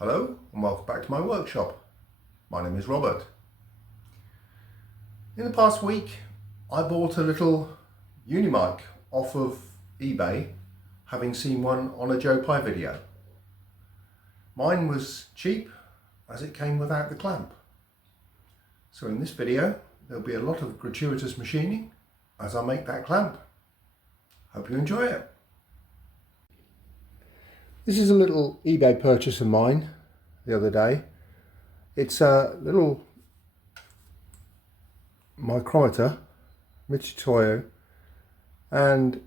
Hello and welcome back to my workshop. My name is Robert. In the past week I bought a little Uni-Mike off of eBay, having seen one on a Joe Pye video. Mine was cheap as it came without the clamp. So in this video there'll be a lot of gratuitous machining as I make that clamp. Hope you enjoy it. This is a little eBay purchase of mine the other day. It's a little micrometer, Mitutoyo, and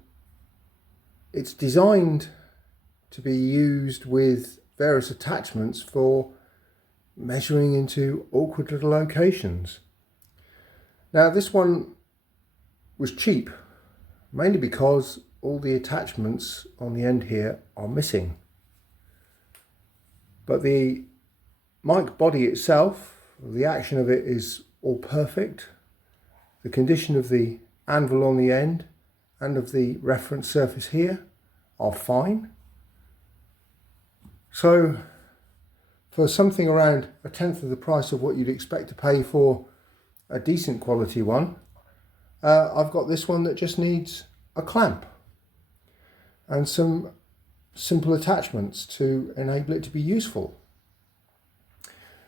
it's designed to be used with various attachments for measuring into awkward little locations. Now this one was cheap, mainly because all the attachments on the end here are missing. But the mic body itself, the action of it is all perfect. The condition of the anvil on the end and of the reference surface here are fine. So for something around a tenth of the price of what you'd expect to pay for a decent quality one, I've got this one that just needs a clamp and some simple attachments to enable it to be useful.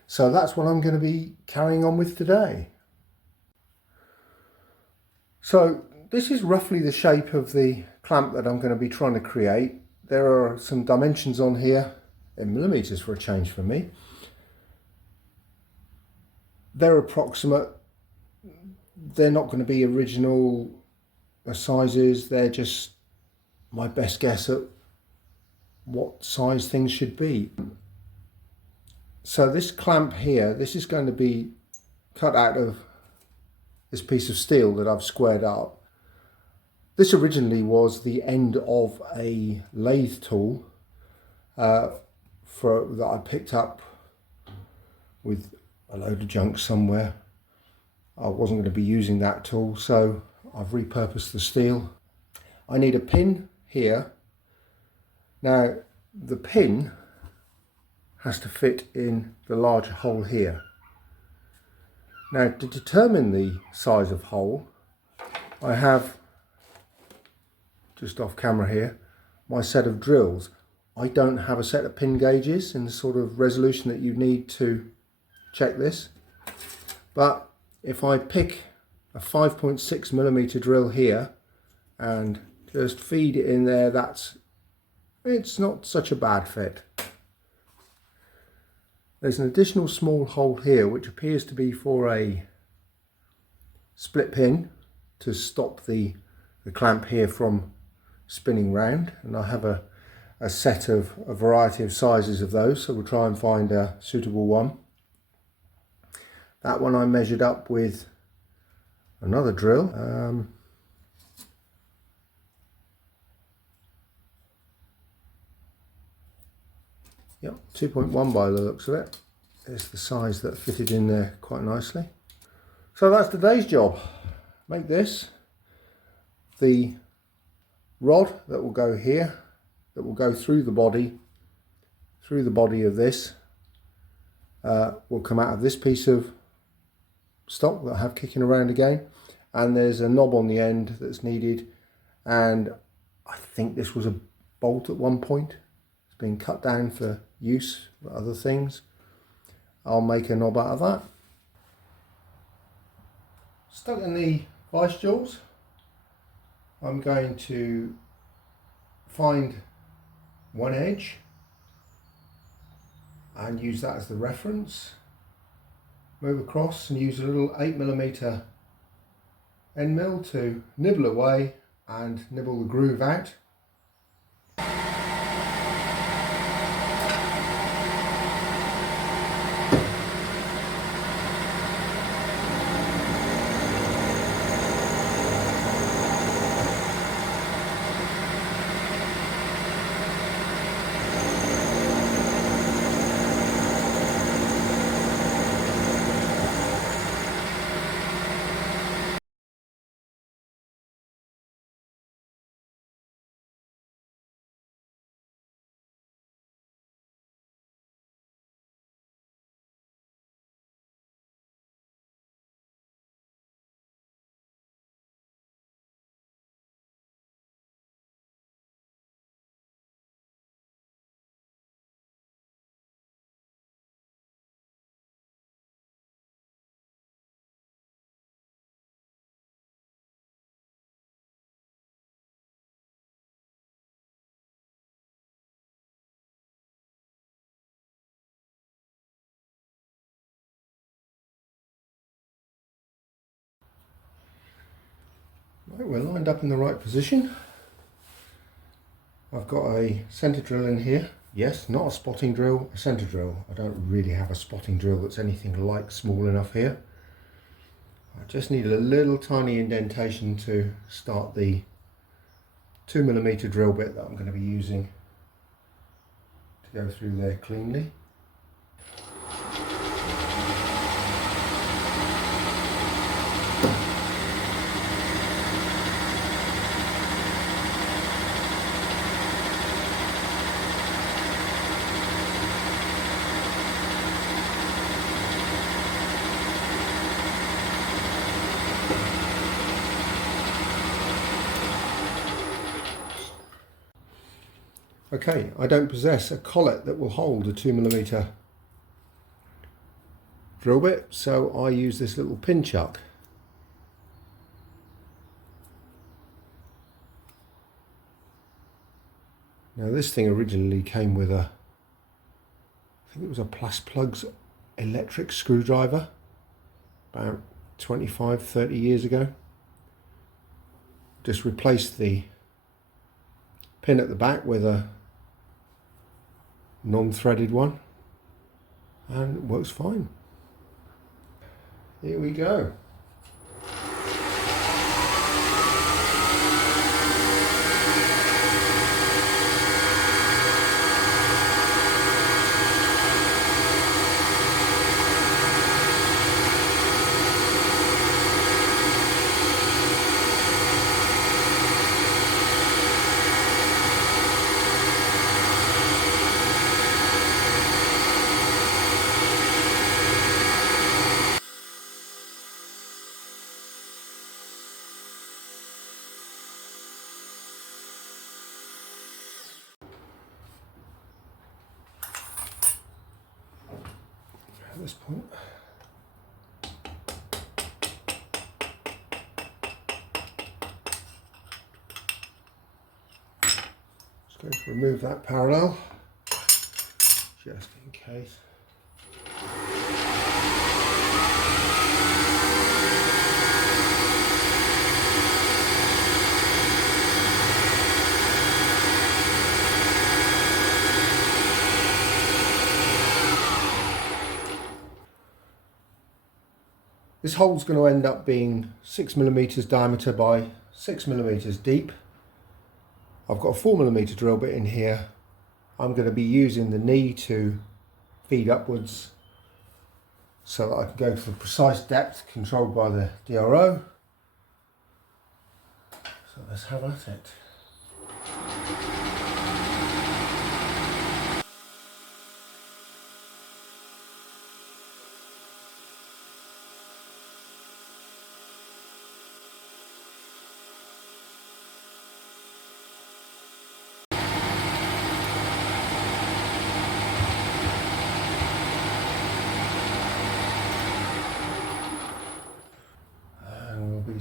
So that's what I'm going to be carrying on with today. So this is roughly the shape of the clamp that I'm going to be trying to create. There are some dimensions on here in millimeters for a change for me. They're approximate. They're not going to be original sizes. They're just my best guess at what size things should be. So this clamp here, this is going to be cut out of this piece of steel that I've squared up. This originally was the end of a lathe tool that I picked up with a load of junk somewhere. I wasn't going to be using that tool, so I've repurposed the steel. I need a pin here. Now the pin has to fit in the large hole here. Now to determine the size of hole, I have, just off camera here, my set of drills. I don't have a set of pin gauges in the sort of resolution that you need to check this, but if I pick a 5.6mm drill here and just feed it in there, it's not such a bad fit. There's an additional small hole here which appears to be for a split pin to stop the clamp here from spinning round, and I have a set of a variety of sizes of those, so we'll try and find a suitable one. That one I measured up with another drill. Yep, 2.1 by the looks of it. It's the size that fitted in there quite nicely. So that's today's job. Make this. The rod that will go here, that will go through the body of this, will come out of this piece of stock that I have kicking around again, and there's a knob on the end that's needed, and I think this was a bolt at one point. It's been cut down for use for other things. I'll make a knob out of that. Stuck in the vice jewels, I'm going to find one edge and use that as the reference. Move across and use a little 8mm end mill to nibble away and nibble the groove out. Right, we're lined up in the right position. I've got a centre drill in here. Yes, not a spotting drill, a centre drill. I don't really have a spotting drill that's anything like small enough here. I just need a little tiny indentation to start the 2mm drill bit that I'm going to be using to go through there cleanly. Okay, I don't possess a collet that will hold a 2mm drill bit, so I use this little pin chuck. Now this thing originally came with I think it was a Plus Plugs electric screwdriver about 25-30 years ago. Just replaced the pin at the back with a non-threaded one and it works fine. Here we go. At this point, just going to remove that parallel just in case. This hole's going to end up being 6mm diameter by 6mm deep. I've got a 4mm drill bit in here. I'm going to be using the knee to feed upwards so that I can go to the precise depth controlled by the DRO. So let's have at it.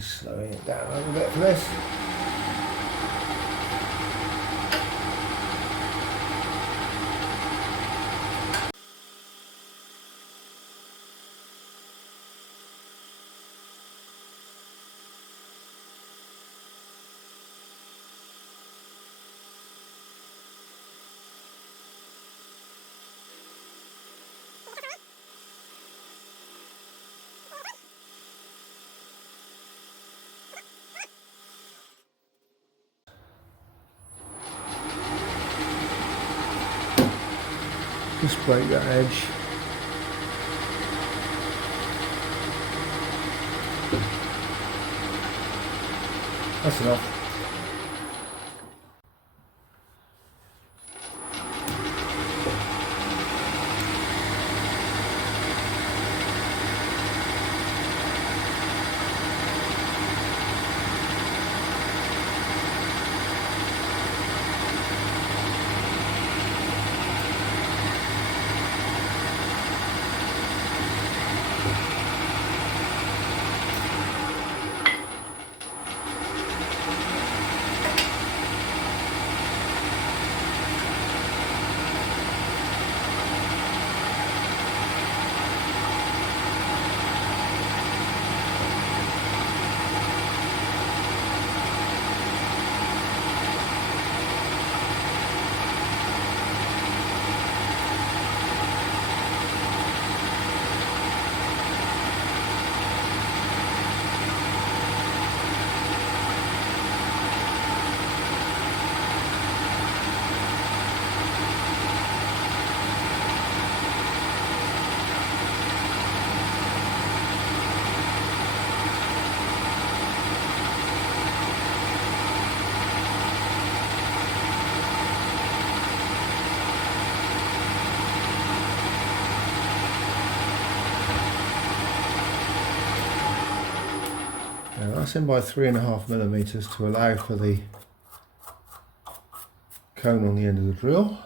Slowing it down a little bit for this. Just break that edge. That's enough. Now that's in by 3.5 millimeters to allow for the cone on the end of the drill.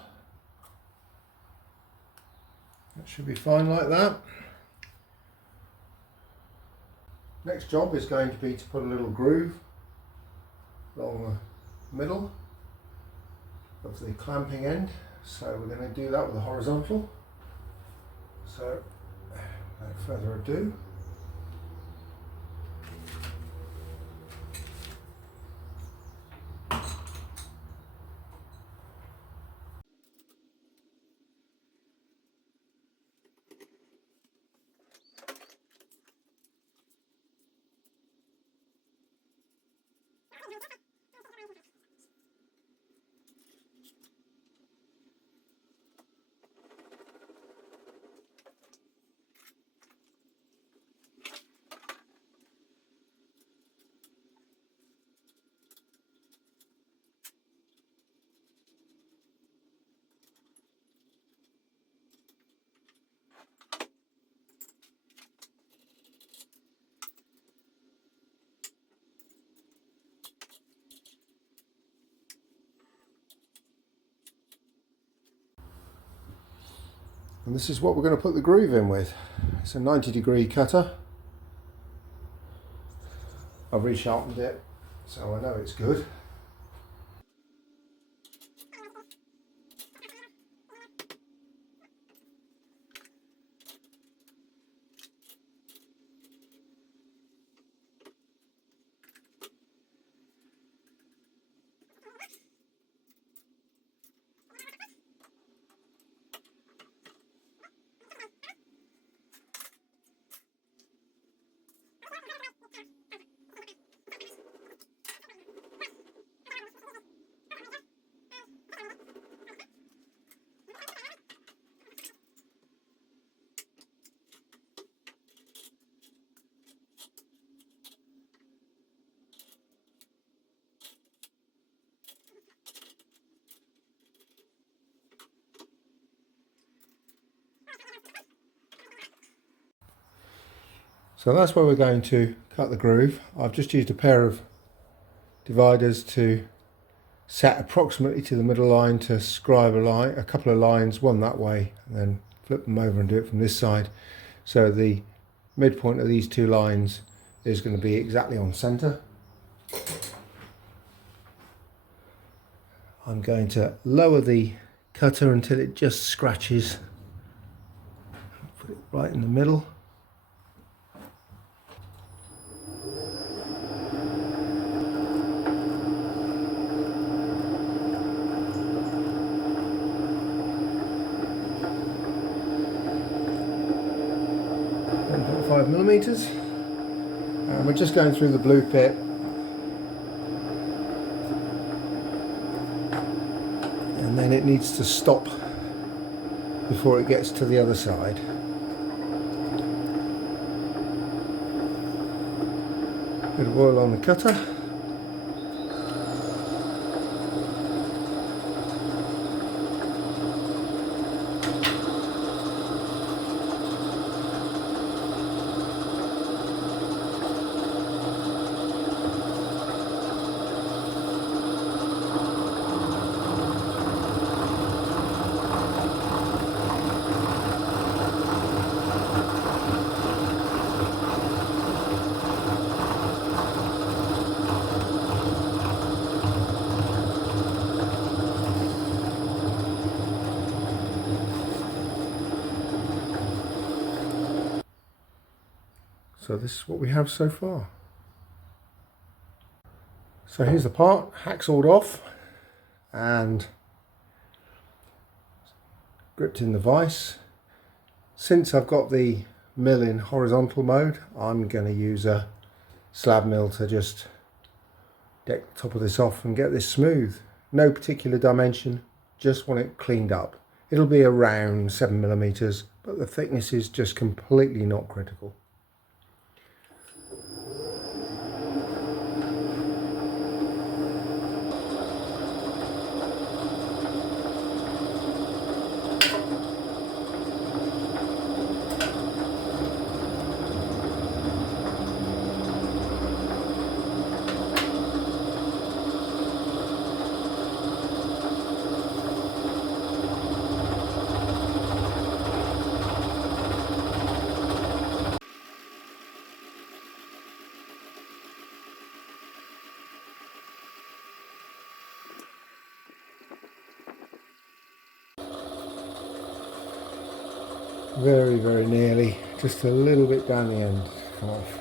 That should be fine like that. Next job is going to be to put a little groove along the middle of the clamping end. So we're going to do that with a horizontal. So without further ado, and this is what we're going to put the groove in with. It's a 90-degree cutter. I've resharpened it so I know it's good. So that's where we're going to cut the groove. I've just used a pair of dividers to set approximately to the middle line to scribe a couple of lines, one that way, and then flip them over and do it from this side. So the midpoint of these two lines is going to be exactly on center. I'm going to lower the cutter until it just scratches. Put it right in the middle. Millimeters, and we're just going through the blue pit, and then it needs to stop before it gets to the other side. Bit of oil on the cutter. So this is what we have so far. So here's the part, hacksawed off and gripped in the vise. Since I've got the mill in horizontal mode, I'm going to use a slab mill to just deck the top of this off and get this smooth. No particular dimension, just want it cleaned up. It'll be around 7 millimeters, but the thickness is just completely not critical. Very, very nearly, just a little bit down the end, come off.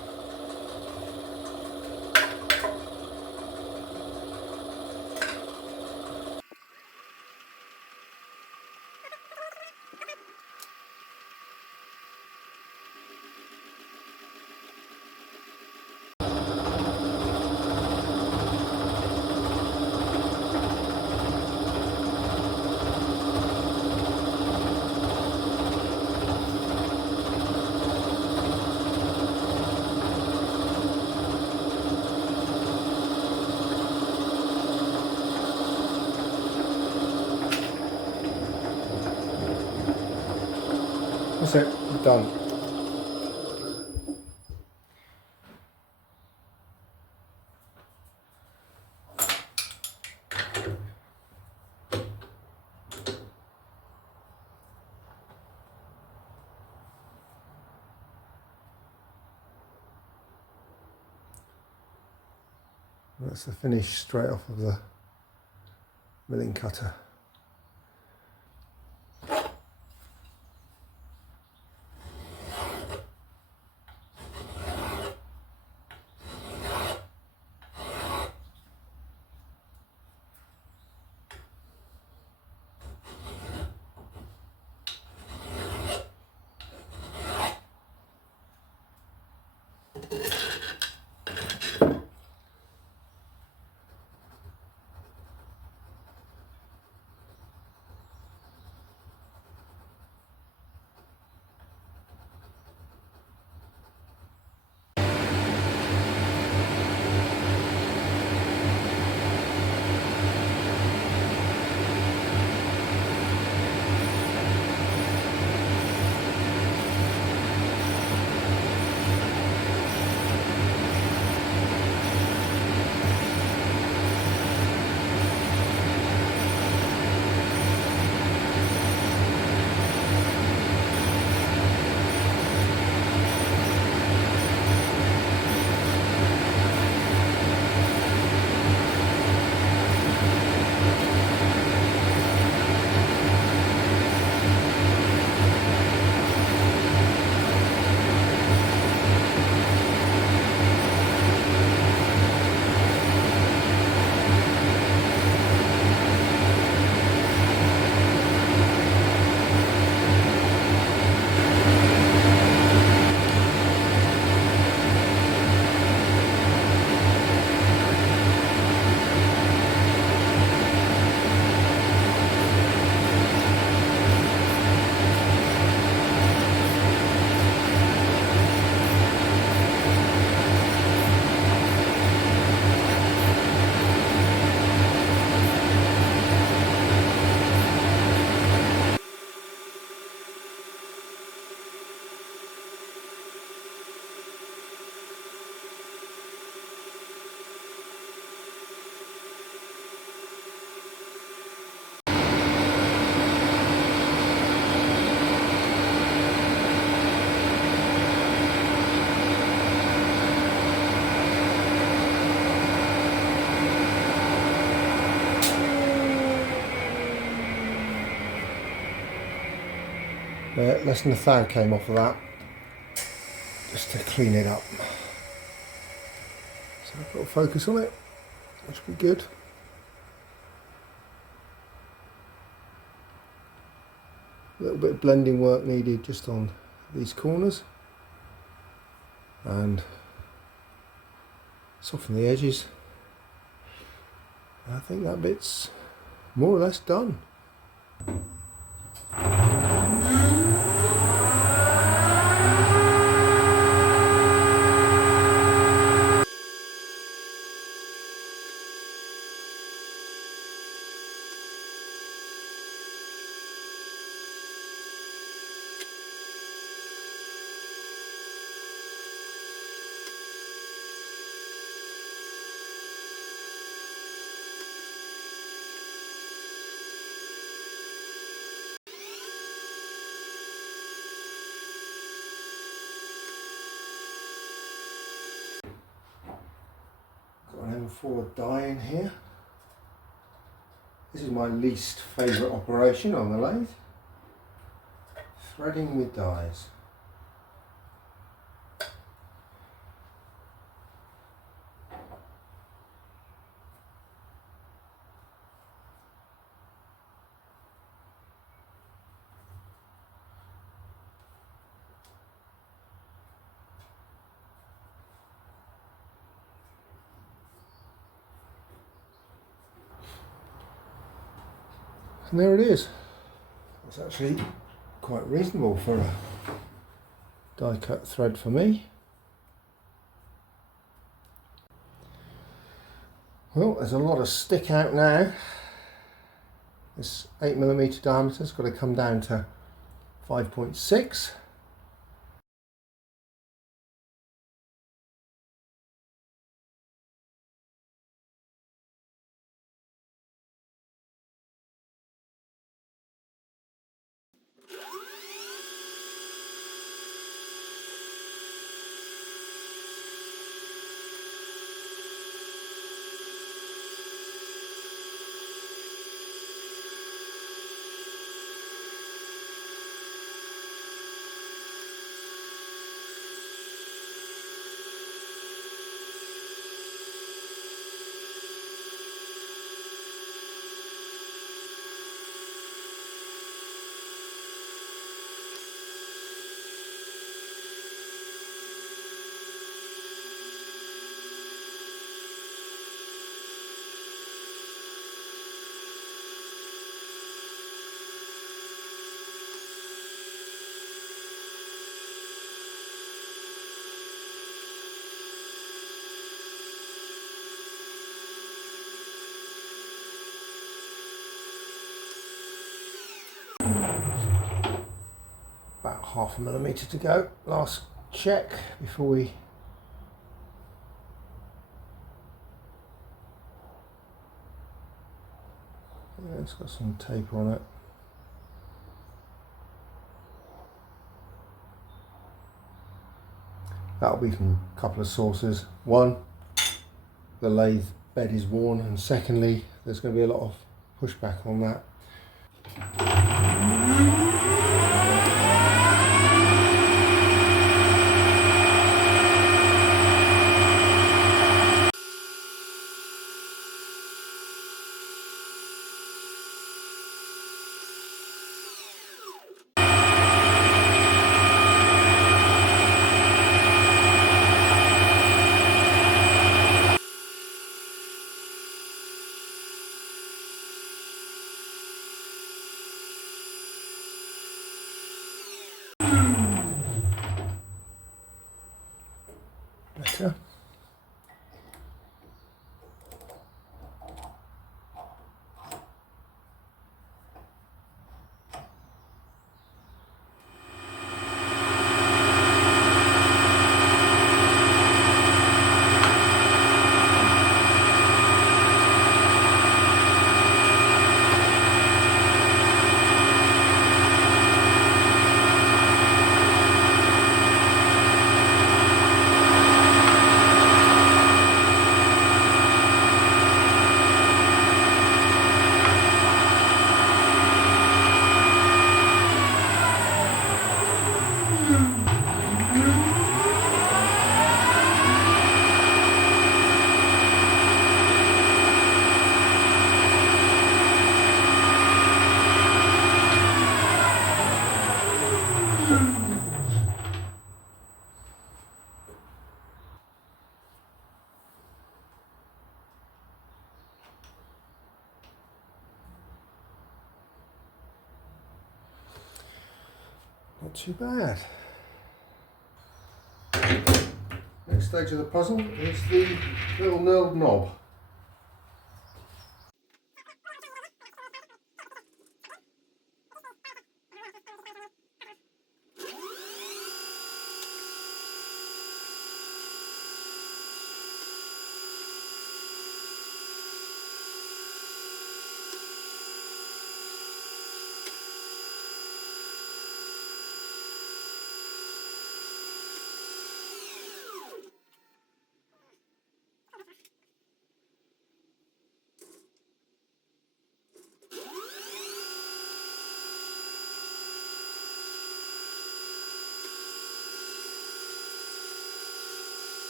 That's it, done. That's the finish straight off of the milling cutter. Less than a thou came off of that, just to clean it up. So I've got to focus on it, which will be good. A little bit of blending work needed just on these corners, and soften the edges. I think that bit's more or less done. Got an M4 die in here. This is my least favourite operation on the lathe. Threading with dies. And there it is. It's actually quite reasonable for a die cut thread for me. Well, there's a lot of stick out now. This 8mm diameter's got to come down to 5.6. About 0.5 mm to go. Last check before we it's got some tape on it. That'll be from a couple of sources. One, the lathe bed is worn, and secondly, there's going to be a lot of pushback on that. Better. Not too bad. Next stage of the puzzle is the little knurled knob.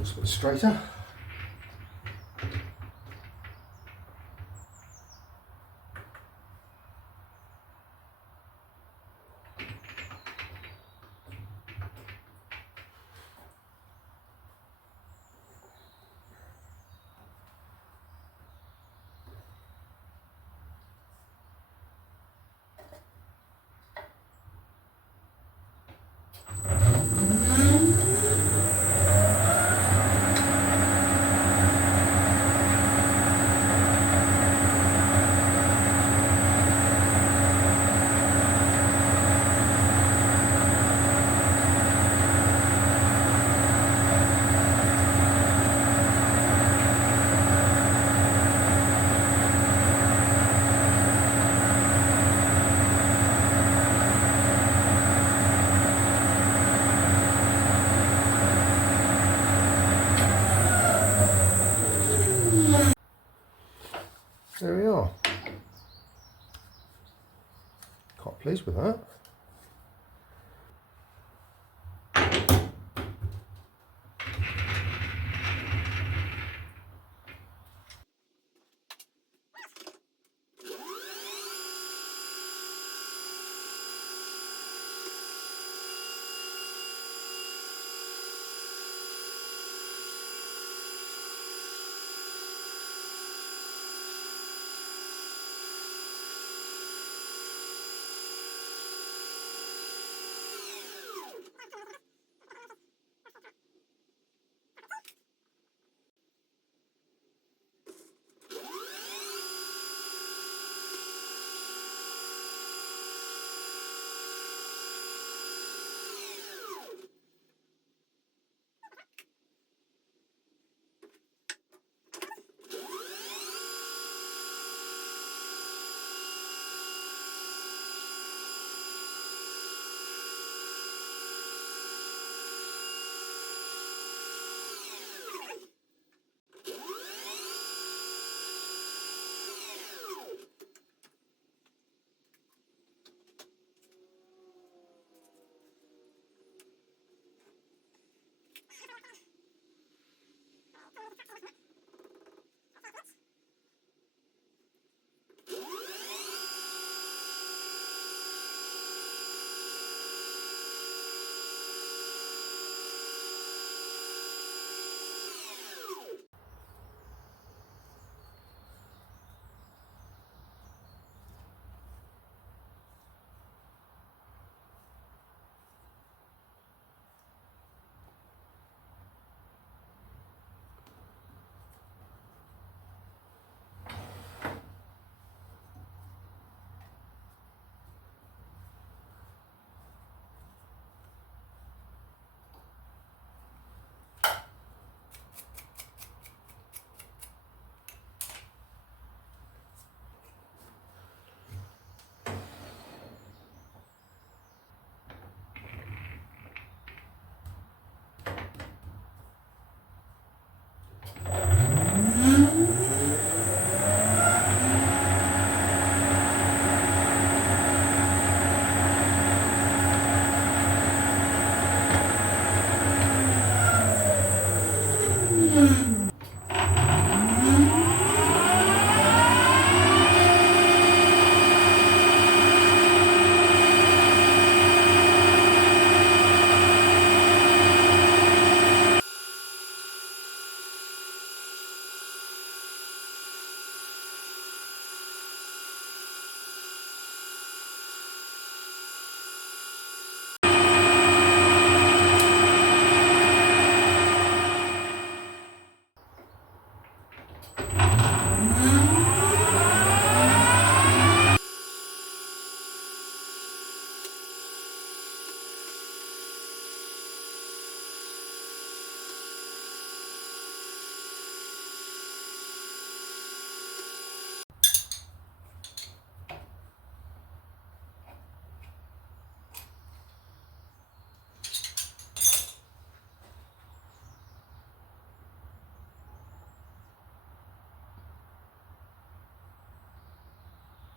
Looks a bit straighter. There we are. Quite pleased with that.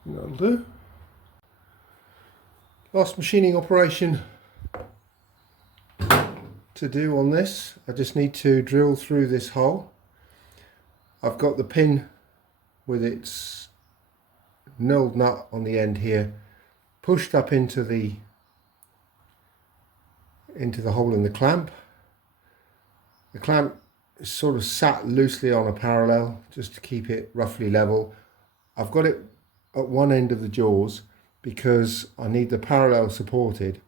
That'll do. Last machining operation to do on this. I just need to drill through this hole. I've got the pin with its knurled nut on the end here pushed up into the hole in the clamp. The clamp is sort of sat loosely on a parallel just to keep it roughly level. I've got it at one end of the jaws because I need the parallel supported,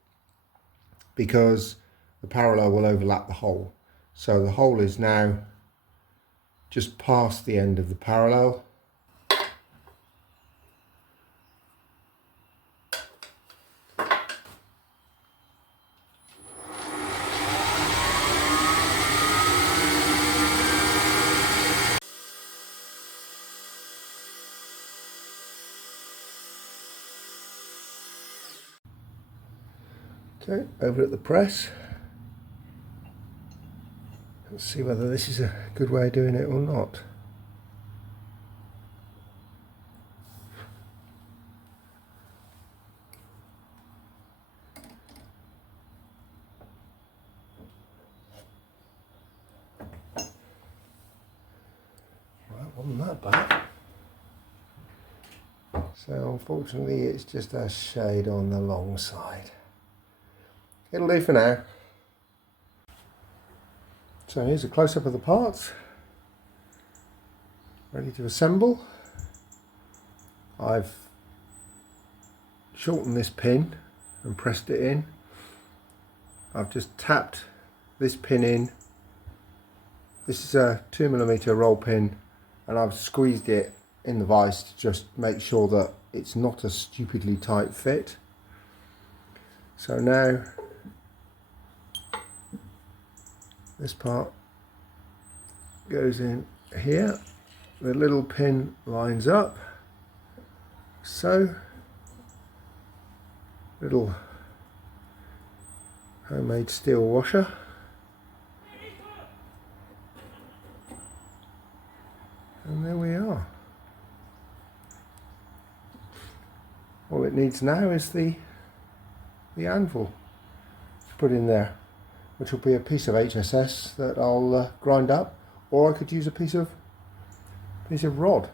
because the parallel will overlap the hole. So the hole is now just past the end of the parallel. Okay, over at the press. Let's see whether this is a good way of doing it or not. Right, wasn't that bad. So unfortunately it's just a shade on the long side. It'll do for now. So here's a close-up of the parts, ready to assemble. I've shortened this pin and pressed it in. I've just tapped this pin in. This is a 2mm roll pin, and I've squeezed it in the vise to just make sure that it's not a stupidly tight fit. So now this part goes in here, the little pin lines up, so little homemade steel washer, and there we are. All it needs now is the anvil to put in there, which will be a piece of HSS that I'll grind up, or I could use a piece of rod.